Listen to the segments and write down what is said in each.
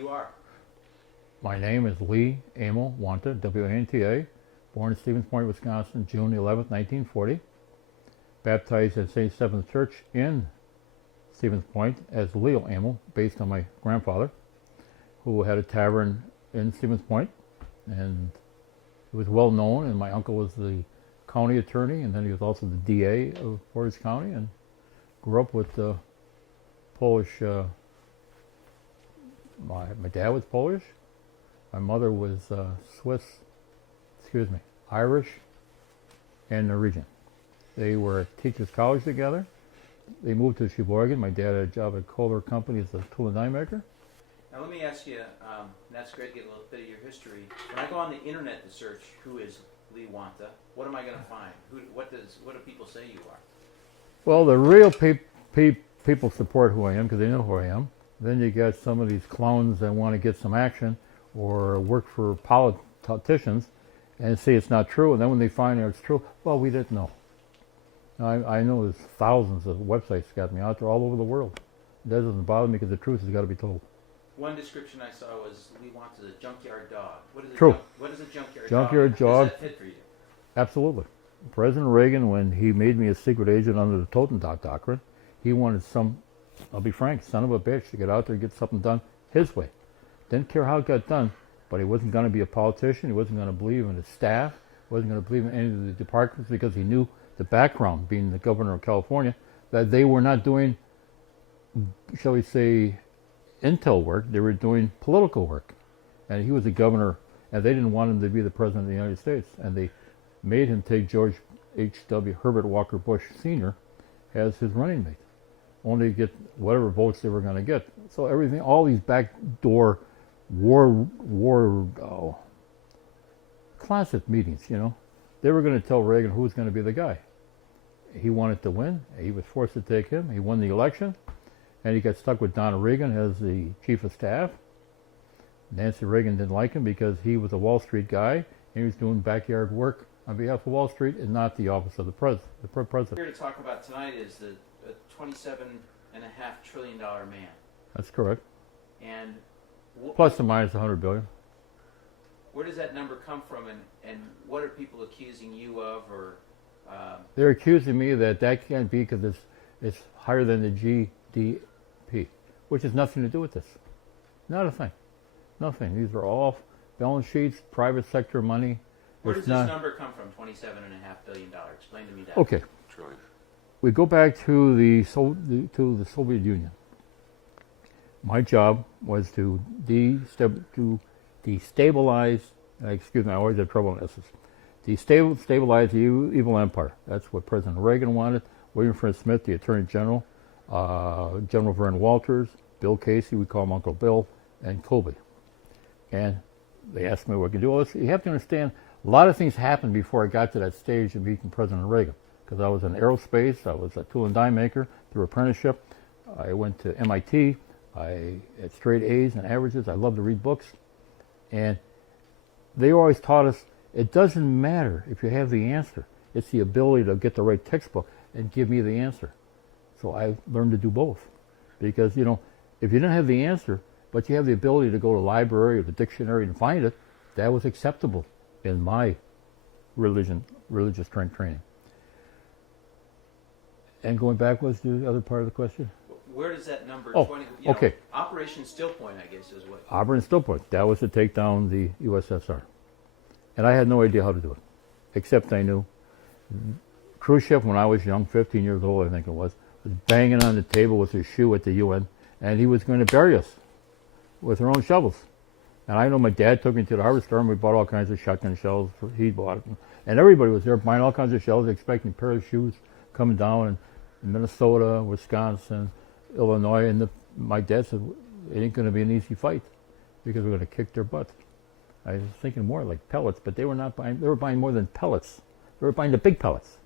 You are. My name is Lee Emil Wanta, W-A-N-T-A, born in Stevens Point, Wisconsin, June 11th, 1940. Baptized at St. Stephen's Church in Stevens Point as Leo Emil, based on my grandfather, who had a tavern in Stevens Point, and he was well known, and my uncle was the county attorney, and then he was also the DA of Portage County, and grew up with Polish. My dad was Polish. My mother was Irish and Norwegian. They were at Teachers College together. They moved to Sheboygan. My dad had a job at Kohler Company as a tool and die maker. Now let me ask you, that's great to get a little bit of your history. When I go on the internet to search who is Lee Wanta, what am I going to find? What do people say you are? Well, the real people support who I am because they know who I am. Then you get some of these clowns that want to get some action or work for politicians and say it's not true, and then when they find out it's true, well, we didn't know. I know there's thousands of websites got me out there all over the world. That doesn't bother me because the truth has got to be told. One description I saw was Lee Wanta is a junkyard dog. What is True. What is a junkyard dog? Junkyard dog. Does that fit for you? Absolutely. President Reagan, when he made me a secret agent under the Totenbach Doctrine, he wanted I'll be frank, son of a bitch, to get out there and get something done his way. Didn't care how it got done, but he wasn't going to be a politician. He wasn't going to believe in his staff. He wasn't going to believe in any of the departments because he knew the background, being the governor of California, that they were not doing, shall we say, intel work. They were doing political work. And he was the governor, and they didn't want him to be the president of the United States. And they made him take George H.W. Herbert Walker Bush Sr. as his running mate, only to get whatever votes they were going to get. So everything, all these backdoor closet meetings, they were going to tell Reagan who was going to be the guy. He wanted to win. He was forced to take him. He won the election, and he got stuck with Donald Reagan as the chief of staff. Nancy Reagan didn't like him because he was a Wall Street guy, and he was doing backyard work on behalf of Wall Street and not the office of the president. What we're here to talk about tonight is the $27.5 trillion man. That's correct. And plus or minus 100 billion. Where does that number come from, and what are people accusing you of, or? They're accusing me that can't be because it's higher than the GDP, which has nothing to do with this. Not a thing. Nothing. These are all balance sheets, private sector money. Where does this number come from, $27.5 billion? Explain to me that. Okay. Trillion. We go back to the Soviet Union. My job was to destabilize, I always have trouble on this, destabilize the evil empire. That's what President Reagan wanted. William Friend Smith, the Attorney General, General Vern Walters, Bill Casey, we call him Uncle Bill, and Colby. And they asked me what I could do. Well, you have to understand, a lot of things happened before I got to that stage of meeting President Reagan, because I was in aerospace, I was a tool and die maker through apprenticeship. I went to MIT. I had straight A's and averages. I love to read books. And they always taught us, it doesn't matter if you have the answer. It's the ability to get the right textbook and give me the answer. So I learned to do both. Because, if you didn't have the answer, but you have the ability to go to the library or the dictionary and find it, that was acceptable in my religious training. And going back, what's the other part of the question? Where does that number, okay. Operation Still Point, I guess, is what? Operation Still Point. That was to take down the USSR. And I had no idea how to do it, except I knew. Khrushchev, when I was young, 15 years old, I think it was banging on the table with his shoe at the UN, and he was going to bury us with their own shovels. And I know my dad took me to the hardware store, and we bought all kinds of shotgun shells. He bought it. And everybody was there buying all kinds of shells, expecting a pair of shoes coming down in Minnesota, Wisconsin, Illinois, and my dad said, it ain't going to be an easy fight because we're going to kick their butt. I was thinking more like pellets, but they were buying more than pellets. They were buying the big pellets.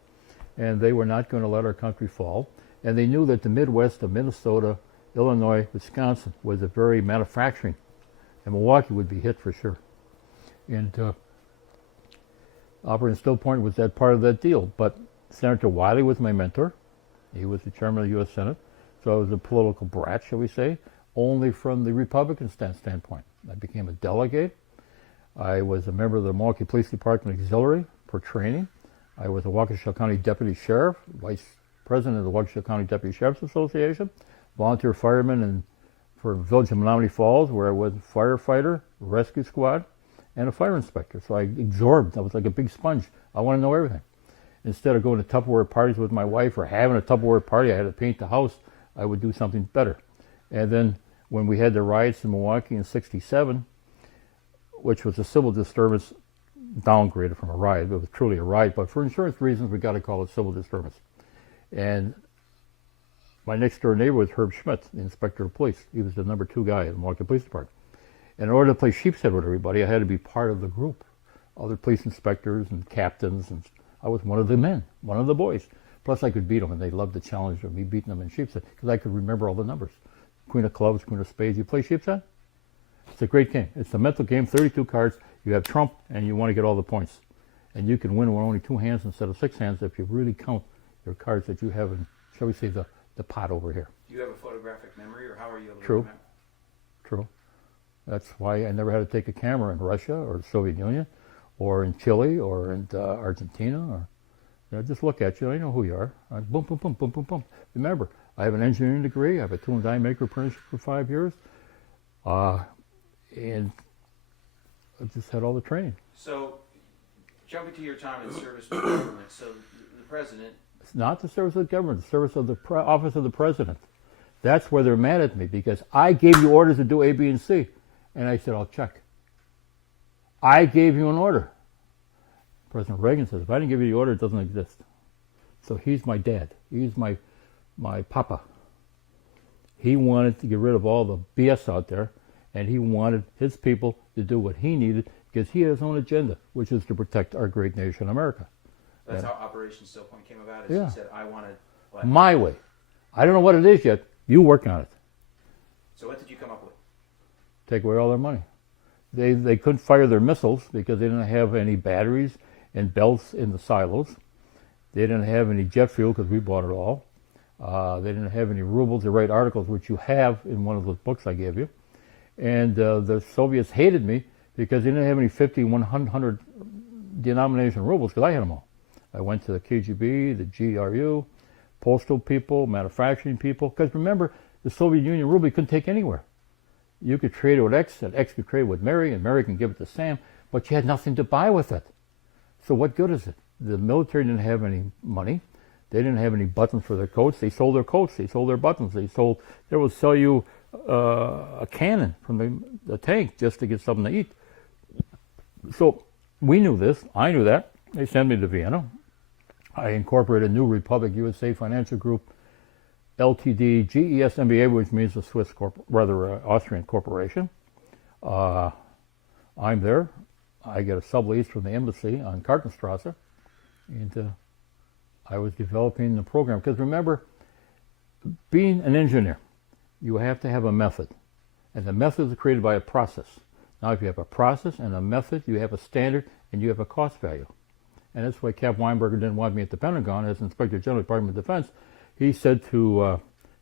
And they were not going to let our country fall. And they knew that the Midwest of Minnesota, Illinois, Wisconsin was a very manufacturing, and Milwaukee would be hit for sure. And Operation Still Point was that part of that deal. But Senator Wiley was my mentor. He was the chairman of the U.S. Senate. So I was a political brat, shall we say. only from the Republican standpoint. I became a delegate. I was a member of the Milwaukee Police Department Auxiliary for training. I was a Waukesha County Deputy Sheriff, Vice President of the Waukesha County Deputy Sheriff's Association, volunteer fireman and for Village of Menominee Falls, where I was a firefighter, rescue squad, and a fire inspector. So I absorbed. I was like a big sponge. I want to know everything. Instead of going to Tupperware parties with my wife or having a Tupperware party, I had to paint the house. I would do something better. And then when we had the riots in Milwaukee in '67, which was a civil disturbance downgraded from a riot, it was truly a riot, but for insurance reasons, we got to call it civil disturbance. And my next door neighbor was Herb Schmidt, the inspector of police. He was the number 2 guy in the Milwaukee Police Department. And in order to play sheep's head with everybody, I had to be part of the group. Other police inspectors and captains, and I was one of the men, one of the boys. Plus I could beat them, and they loved the challenge of me beating them in sheep's head, because I could remember all the numbers. Queen of clubs, queen of spades. You play sheep's head? It's a great game. It's a mental game, 32 cards. You have trump, and you want to get all the points. And you can win with only 2 hands instead of 6 hands if you really count your cards that you have in, shall we say, the pot over here. Do you have a photographic memory, or how are you able to True. remember? True. That's why I never had to take a camera in Russia or the Soviet Union or in Chile or in Argentina. Or just look at you. I know who you are. Boom, boom, boom, boom, boom, boom. Remember, I have an engineering degree. I have a tool and die maker apprenticeship for 5 years. And I just had all the training. So, jumping to your time in service with the government, so the president... It's not the service of the government, the service of the office of the president. That's where they're mad at me, because I gave you orders to do A, B, and C. And I said, I'll check. I gave you an order. President Reagan says, if I didn't give you the order, it doesn't exist. So he's my dad. He's my papa. He wanted to get rid of all the BS out there, and he wanted his people to do what he needed, because he had his own agenda, which is to protect our great nation, America. That's how Operation Still Point came about, is Yeah. he said, I wanted... My way. I don't know what it is yet. You work on it. So what did you come up with? Take away all their money. They couldn't fire their missiles because they didn't have any batteries and belts in the silos. They didn't have any jet fuel because we bought it all. They didn't have any rubles to write articles, which you have in one of those books I gave you. And the Soviets hated me because they didn't have any 50, 100 denomination rubles, because I had them all. I went to the KGB, the GRU, postal people, manufacturing people. Because remember, the Soviet Union ruble you couldn't take anywhere. You could trade it with X, and X could trade with Mary, and Mary can give it to Sam, but you had nothing to buy with it. So what good is it? The military didn't have any money. They didn't have any buttons for their coats. They sold their coats. They sold their buttons. They would sell you a cannon from the tank just to get something to eat. So we knew this. I knew that. They sent me to Vienna. I incorporated New Republic USA Financial Group, Ltd, GES MBA, which means a Swiss, Austrian corporation. I'm there. I get a sublease from the embassy on Kartenstrasse, and I was developing the program. Because remember, being an engineer, you have to have a method, and the method is created by a process. Now, if you have a process and a method, you have a standard, and you have a cost value. And that's why Cap Weinberger didn't want me at the Pentagon as Inspector General of the Department of Defense. He said to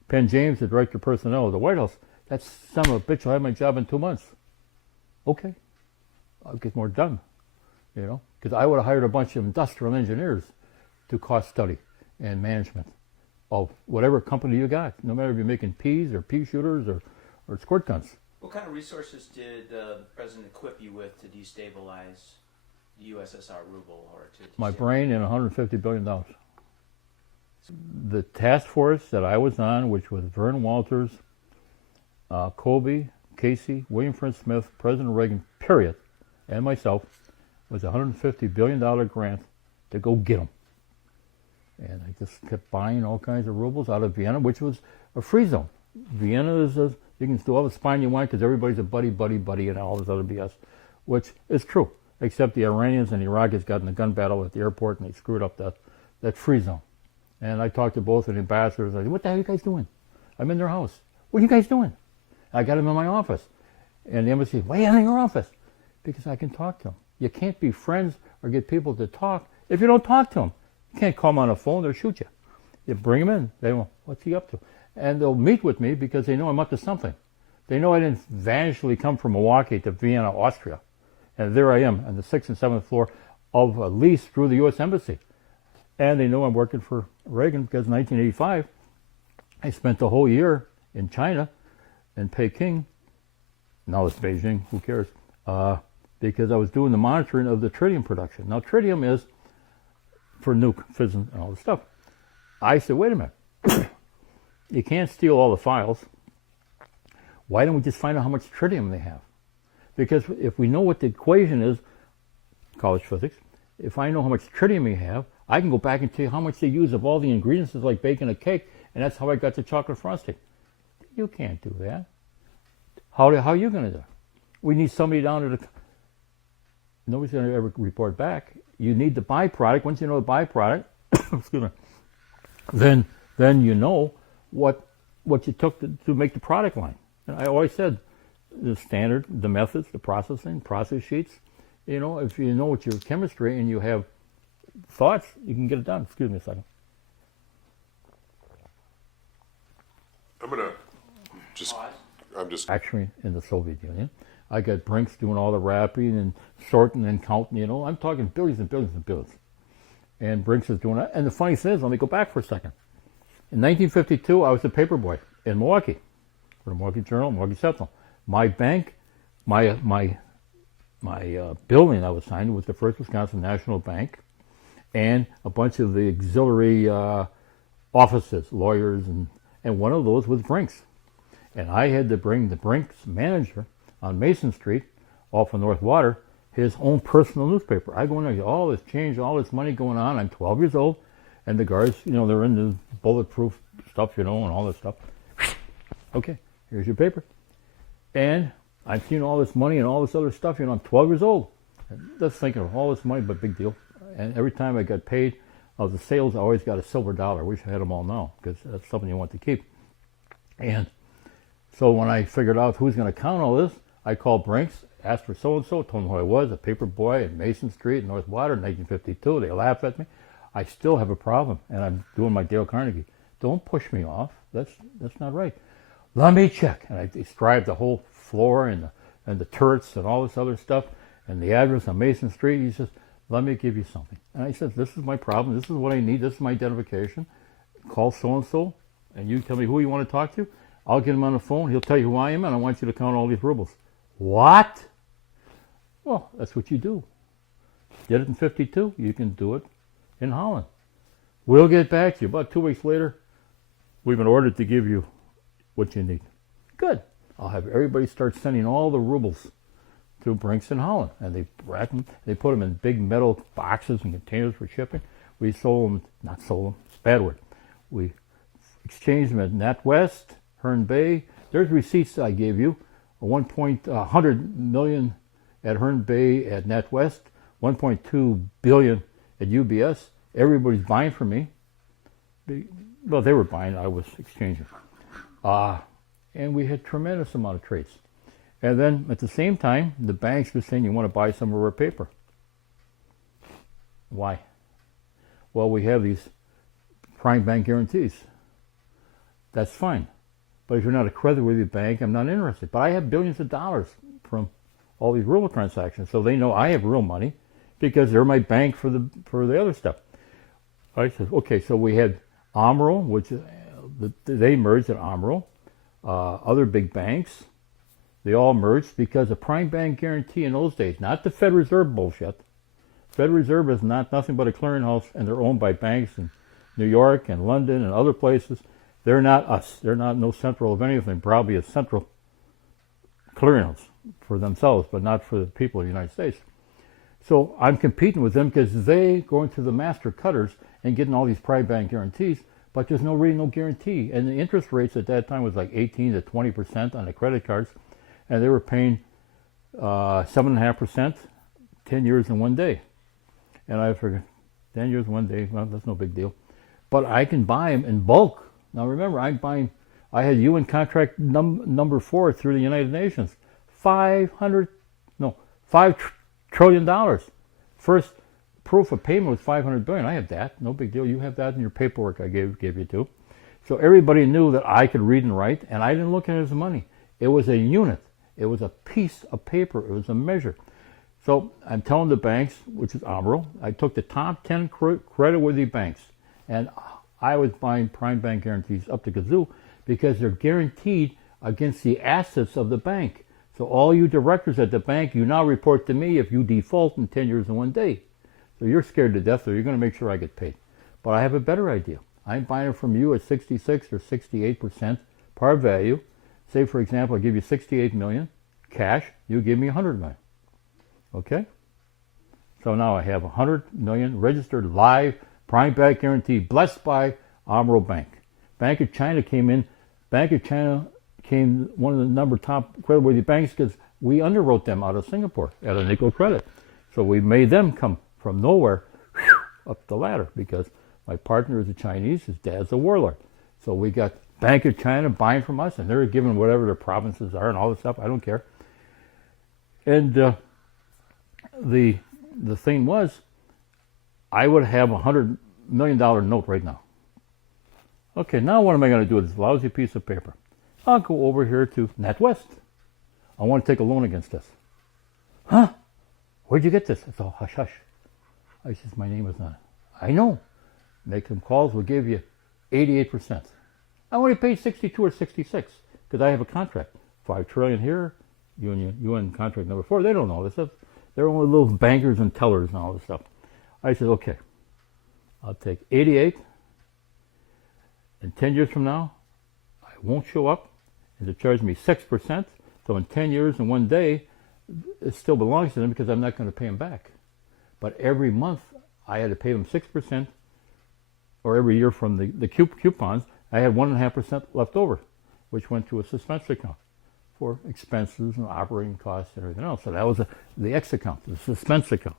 Penn James, the Director of Personnel of the White House, that son of a bitch will have my job in 2 months. Okay, I'll get more done, because I would have hired a bunch of industrial engineers to cost study and management of whatever company you got, no matter if you're making peas or pea shooters or squirt guns. What kind of resources did the president equip you with to destabilize the USSR ruble, or to My brain and $150 billion. The task force that I was on, which was Vern Walters, Colby, Casey, William Friend Smith, President Reagan, period, and myself, was a $150 billion grant to go get them. And I just kept buying all kinds of rubles out of Vienna, which was a free zone. Vienna is you can do all the spying you want because everybody's a buddy, and all this other BS, which is true, except the Iranians and the Iraqis got in a gun battle at the airport and they screwed up that free zone. And I talked to both of the ambassadors. I said, what the hell are you guys doing? I'm in their house. What are you guys doing? I got them in my office. And the embassy, why are you in your office? Because I can talk to them. You can't be friends or get people to talk if you don't talk to them. You can't call them on the phone, they'll shoot you. You bring them in, they go, what's he up to? And they'll meet with me because they know I'm up to something. They know I didn't vanishingly come from Milwaukee to Vienna, Austria. And there I am on the 6th and 7th floor of a lease through the U.S. Embassy. And they know I'm working for Reagan because in 1985, I spent the whole year in China, in Peking. Now it's Beijing, who cares? Because I was doing the monitoring of the tritium production. Now, tritium is for nuke, fission, and all this stuff. I said, wait a minute. You can't steal all the files. Why don't we just find out how much tritium they have? Because if we know what the equation is, college physics, if I know how much tritium you have, I can go back and tell you how much they use of all the ingredients, it's like baking a cake, and that's how I got the chocolate frosting. You can't do that. How are you going to do it? We need somebody down at the... Nobody's going to ever report back. You need the byproduct. Once you know the byproduct, excuse me, then you know what you took to make the product line. And I always said the standard, the methods, the processing, process sheets. You know, if you know what your chemistry and you have thoughts, you can get it done. Excuse me a second. I'm just Actually, in the Soviet Union, I got Brinks doing all the wrapping and sorting and counting. You know, I'm talking billions and billions and billions. And Brinks is doing that. And the funny thing is, let me go back for a second. In 1952, I was a paper boy in Milwaukee for the Milwaukee Journal, Milwaukee Sentinel. My bank, my building I was signed with the First Wisconsin National Bank, and a bunch of the auxiliary offices, lawyers, and one of those was Brinks. And I had to bring the Brinks manager on Mason Street, off of North Water, his own personal newspaper. I go in there, all this change, all this money going on. I'm 12 years old, and the guards, you know, they're in the bulletproof stuff, you know, and all this stuff. Okay, here's your paper. And I've seen all this money and all this other stuff, you know, I'm 12 years old. Just thinking of all this money, but big deal. And every time I got paid of the sales, I always got a silver dollar. I wish I had them all now, because that's something you want to keep. And so when I figured out who's going to count all this, I called Brinks, asked for so-and-so, told them who I was, a paper boy at Mason Street, North Water, 1952. They laughed at me. I still have a problem, and I'm doing my Dale Carnegie. Don't push me off. That's not right. Let me check. And I described the whole floor and the turrets and all this other stuff and the address on Mason Street. He says, let me give you something. And I said, this is my problem. This is what I need. This is my identification. Call so-and-so, and you tell me who you want to talk to. I'll get him on the phone. He'll tell you who I am, and I want you to count all these rubles. What? Well, that's what you do. Did it in 52. You can do it in Holland. We'll get back to you. About 2 weeks later, we've been ordered to give you what you need. Good. I'll have everybody start sending all the rubles to Brinks in Holland. And they wrap them, they put them in big metal boxes and containers for shipping. We sold them, not sold them, it's a bad word. We exchanged them at NatWest, Hearn Bay. There's receipts I gave you. 100 million at Hearn Bay at NatWest, 1.2 billion at UBS. Everybody's buying from me. Well, they were buying, I was exchanging. And we had tremendous amount of trades. And then at the same time, the banks were saying, you want to buy some of our paper. Why? Well, we have these prime bank guarantees. That's fine. But if you're not a creditworthy bank, I'm not interested. But I have billions of dollars from all these ruble transactions. So they know I have real money because they're my bank for the other stuff. I said, okay, so we had Amro, which they merged at Amro. Other big banks, they all merged because a prime bank guarantee in those days, not the Fed Reserve bullshit. Fed Reserve is nothing but a clearinghouse, and they're owned by banks in New York and London and other places. They're not us. They're not no central of anything. Probably a central clearinghouse for themselves, but not for the people of the United States. So I'm competing with them because they go into the master cutters and getting all these prime bank guarantees, but there's really no guarantee. And the interest rates at that time was like 18 to 20% on the credit cards, and they were paying 7.5%, 10 years in 1 day. And I figured, 10 years in 1 day, well, that's no big deal. But I can buy them in bulk. Now remember, I had UN contract number 4 through the United Nations. $5 trillion. First proof of payment was 500 billion. I have that, no big deal. You have that in your paperwork I gave you too. So everybody knew that I could read and write, and I didn't look at it as money. It was a unit. It was a piece of paper. It was a measure. So I'm telling the banks, which is Amro, I took the top 10 credit-worthy banks, and I was buying prime bank guarantees up to kazoo because they're guaranteed against the assets of the bank. So all you directors at the bank, you now report to me if you default in 10 years and 1 day. So you're scared to death, so you're going to make sure I get paid. But I have a better idea. I'm buying it from you at 66 or 68% par value. Say, for example, I give you 68 million cash, you give me 100 million. Okay? So now I have 100 million registered live prime bank guarantee blessed by Amro Bank. Bank of China came in. Bank of China came one of the number top creditworthy banks because we underwrote them out of Singapore at a nickel credit. So we made them come from nowhere up the ladder because my partner is a Chinese, his dad's a warlord. So we got Bank of China buying from us, and they're giving whatever their provinces are and all this stuff. I don't care. And the thing was, I would have $100 million note right now. Okay, now what am I going to do with this lousy piece of paper? I'll go over here to NatWest. I want to take a loan against this. Huh? Where'd you get this? It's all hush hush. I says, my name is on it. I know. Make some calls. We'll give you 88%. I only paid 62 or 66 because I have a contract. $5 trillion here. UN contract number 4. They don't know this stuff. They're only little bankers and tellers and all this stuff. I said, okay, I'll take 88. And 10 years from now, I won't show up and they charge me 6%. So in 10 years and 1 day, it still belongs to them because I'm not going to pay them back. But every month, I had to pay them 6%, or every year from the coupons, I had 1.5% left over, which went to a suspense account for expenses and operating costs and everything else. So that was the X account, the suspense account.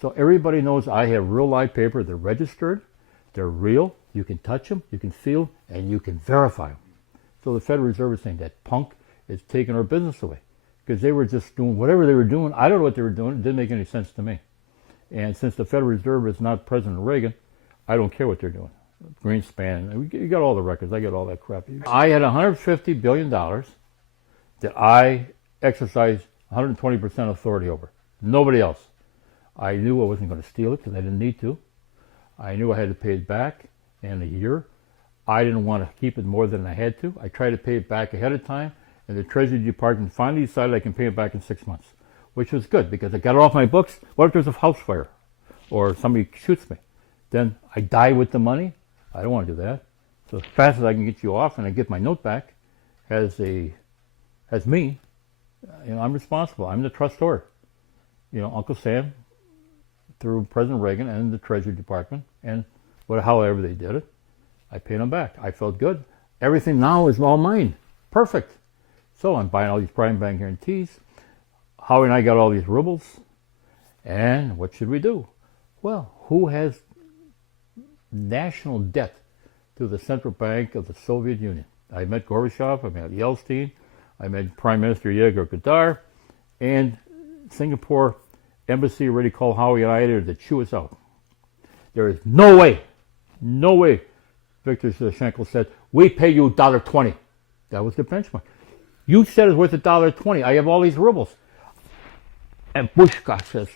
So everybody knows I have real live paper. They're registered. They're real. You can touch them, you can feel, and you can verify them. So the Federal Reserve is saying that punk is taking our business away because they were just doing whatever they were doing. I don't know what they were doing. It didn't make any sense to me. And since the Federal Reserve is not President Reagan, I don't care what they're doing. Greenspan, you got all the records. I got all that crap. I had $150 billion that I exercised 120% authority over. Nobody else. I knew I wasn't going to steal it because I didn't need to. I knew I had to pay it back in a year. I didn't want to keep it more than I had to. I tried to pay it back ahead of time, and the Treasury Department finally decided I can pay it back in 6 months, which was good because I got it off my books. What if there's a house fire or somebody shoots me? Then I die with the money. I don't want to do that. So as fast as I can get you off and I get my note back as me, I'm responsible. I'm the trustor. Uncle Sam, through President Reagan and the Treasury Department, and however they did it, I paid them back. I felt good. Everything now is all mine. Perfect. So I'm buying all these prime bank guarantees. Howie and I got all these rubles. And what should we do? Well, who has national debt to the Central Bank of the Soviet Union? I met Gorbachev, I met Yeltsin, I met Prime Minister Yegor Gadar, and Singapore embassy already called Howie and I there to chew us out. There is no way, Victor Sashenko said, we pay you $1.20. That was the benchmark. You said it's worth $1.20. I have all these rubles. And Bushka says,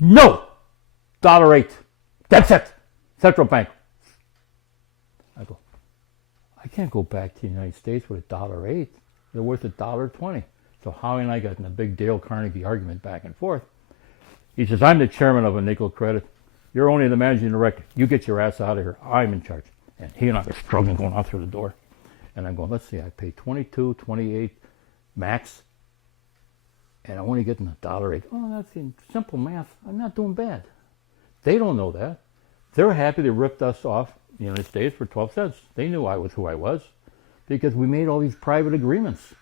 no, $1.08. That's it. Central Bank. I go, I can't go back to the United States with $1.08. They're worth $1.20. So Howie and I got in a big Dale Carnegie argument back and forth. He says, I'm the chairman of a nickel credit. You're only the managing director. You get your ass out of here. I'm in charge. And he and I are struggling going out through the door. And I'm going, let's see, I pay 22, 28 max, and I'm only getting $1.08. Oh, that's in simple math. I'm not doing bad. They don't know that. They're happy they ripped us off the United States for 12 cents. They knew I was who I was because we made all these private agreements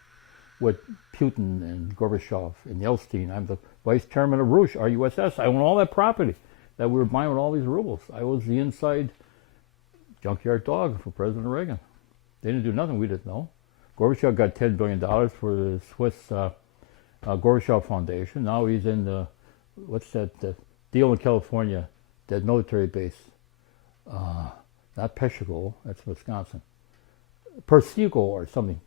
with Putin and Gorbachev and Yeltsin. I'm the vice chairman of Rush, RUSS. I own all that property that we were buying with all these rubles. I was the inside junkyard dog for President Reagan. They didn't do nothing we didn't know. Gorbachev got $10 billion for the Swiss Gorbachev Foundation. Now he's in the, the deal in California, that military base. Not Peshawar, that's Wisconsin. Persico or something.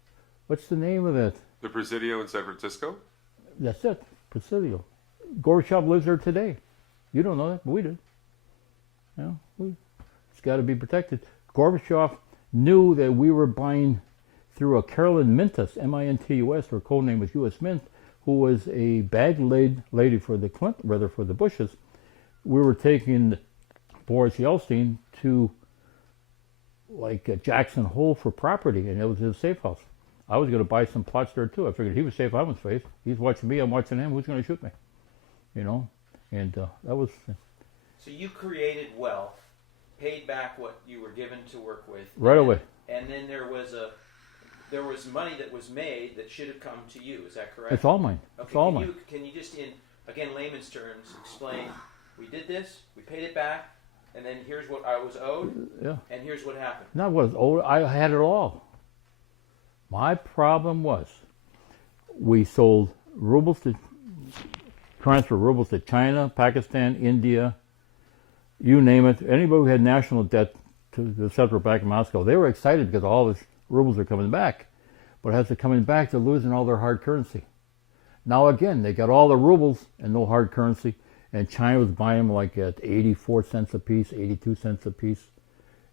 What's the name of it? The Presidio in San Francisco? That's it, Presidio. Gorbachev lives there today. You don't know that, but we do. You know, it's got to be protected. Gorbachev knew that we were buying through a Carolyn Mintus, M-I-N-T-U-S, her code name was U.S. Mint, who was a bag lady for the Clinton, rather for the Bushes. We were taking Boris Yeltsin to Jackson Hole for property, and it was his safe house. I was going to buy some plots there too. I figured he was safe, I was safe. He's watching me, I'm watching him. Who's going to shoot me? You know, and that was. So you created wealth, paid back what you were given to work with Right away. and then there was money that was made that should have come to you. Is that correct? It's all mine. Okay, It's all mine. Can you just, in again layman's terms, explain? We did this, we paid it back, and then here's what I was owed, Yeah. and here's what happened. Not was old. I had it all. My problem was we sold rubles to transfer rubles to China, Pakistan, India, you name it. Anybody who had national debt to the Central Bank of Moscow, they were excited because all this rubles are coming back. But as they're coming back, they're losing all their hard currency. Now again, they got all the rubles and no hard currency, and China was buying them like at 84 cents a piece, 82 cents a piece,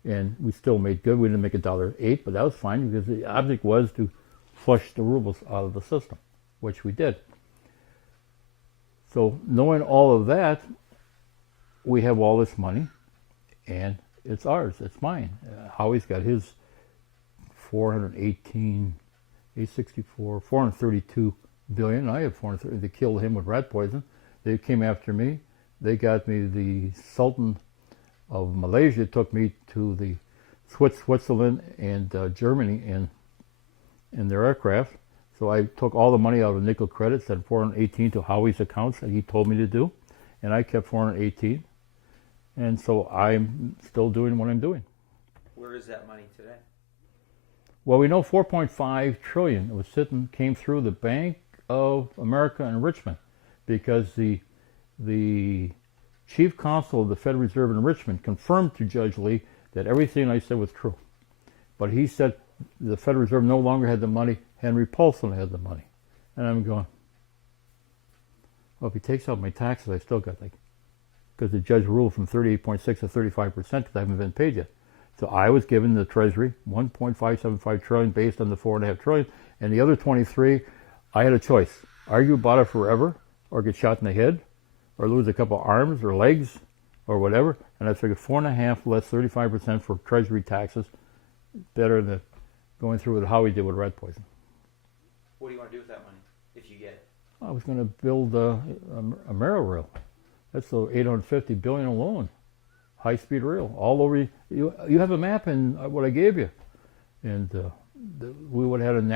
and we still made good. We didn't make $1.08, but that was fine because the object was to flush the rubles out of the system, which we did. So knowing all of that, we have all this money, and it's ours. It's mine. Howie's got his 418, 864, 432 billion. I have 430. They killed him with rat poison. They came after me. They got me the Sultan of Malaysia, took me to the Switzerland and Germany in their aircraft. So I took all the money out of nickel credits, sent 418 to Howie's accounts that he told me to do, and I kept 418. And so I'm still doing what I'm doing. Where is that money today? Well, we know 4.5 trillion was came through the Bank of America in Richmond, because the chief counsel of the Federal Reserve in Richmond confirmed to Judge Lee that everything I said was true. But he said the Federal Reserve no longer had the money, Henry Paulson had the money. And I'm going, well, if he takes out my taxes, I still got because the judge ruled from 38.6 to 35% because I haven't been paid yet. So I was given the Treasury 1.575 trillion based on the 4.5 trillion, and the other 23, I had a choice: argue about it forever, or get shot in the head, or lose a couple arms or legs, or whatever. And I figured 4.5 less 35% for Treasury taxes, better than going through with how we did with rat poison. What do you want to do with that money if you get it? I was going to build a Mero rail. That's the 850 billion alone. High-speed rail all over. You have a map in what I gave you, and we would have had a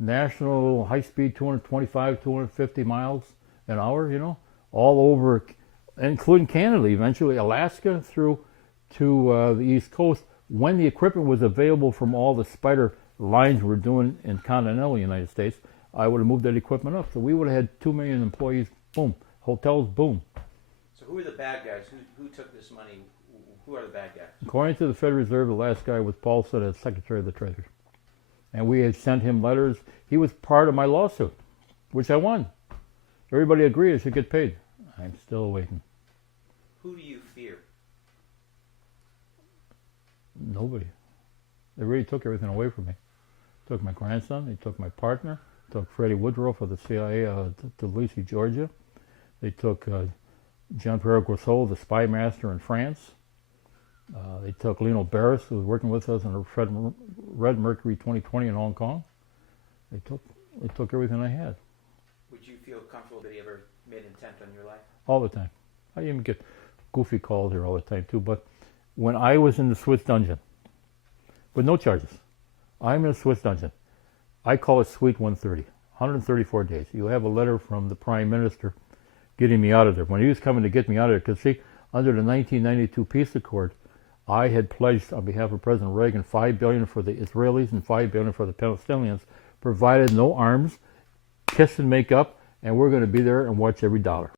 national high-speed 225, 250 miles an hour. You know, all over, including Canada, eventually Alaska through to the East Coast. When the equipment was available from all the spider lines we're doing in continental United States, I would have moved that equipment up. So we would have had 2 million employees. Boom. Hotels, boom. So who are the bad guys? Who took this money? Who are the bad guys? According to the Federal Reserve, the last guy was Paulson as Secretary of the Treasury. And we had sent him letters. He was part of my lawsuit, which I won. Everybody agreed I should get paid. I'm still waiting. Who do you fear? Nobody. They really took everything away from me. Took my grandson. They took my partner. Took Freddie Woodrow for the CIA to Lucy, Georgia. They took Jean-Pierre Grousseau, the spy master in France. They took Lino Barris, who was working with us on the Red Mercury 2020 in Hong Kong. They took everything I had. Would you feel comfortable that he ever made an attempt on your life? All the time. I even get goofy calls here all the time too. But when I was in the Swiss dungeon, with no charges, I'm in a Swiss dungeon. I call it Suite 130, 134 days. You have a letter from the Prime Minister getting me out of there. When he was coming to get me out of there, because see, under the 1992 peace accord, I had pledged on behalf of President Reagan $5 billion for the Israelis and $5 billion for the Palestinians, provided no arms, kiss and make up, and we're going to be there and watch every dollar.